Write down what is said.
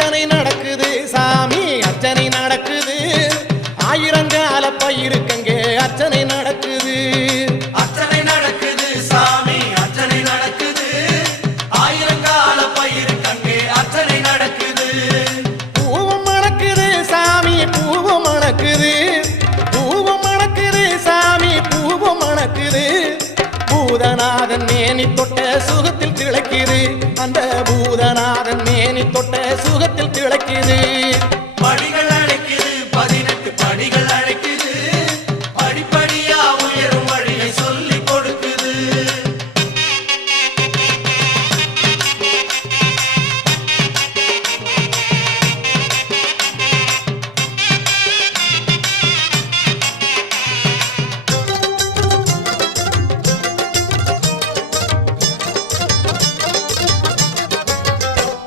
அர்ச்சனை நடக்குது சாமி அர்ச்சனை நடக்குது ஆயிரங்கால பயிருக்கங்க அர்ச்சனை நடக்குது அர்ச்சனை நடக்குது சாமி அர்ச்சனை நடக்குது ஆயிரங்கால பயிருக்கங்க அர்ச்சனை நடக்குது பூவும் மணக்குது சாமி பூவும் மணக்குது பூவும் மணக்குது சாமி பூவும் மணக்குது பூதநாதன் மேனி தொட்ட சுகத்தில் திளைக்குது அந்த பூதநாதன் மேனி தொட்ட சுகத்தில் திளைக்குது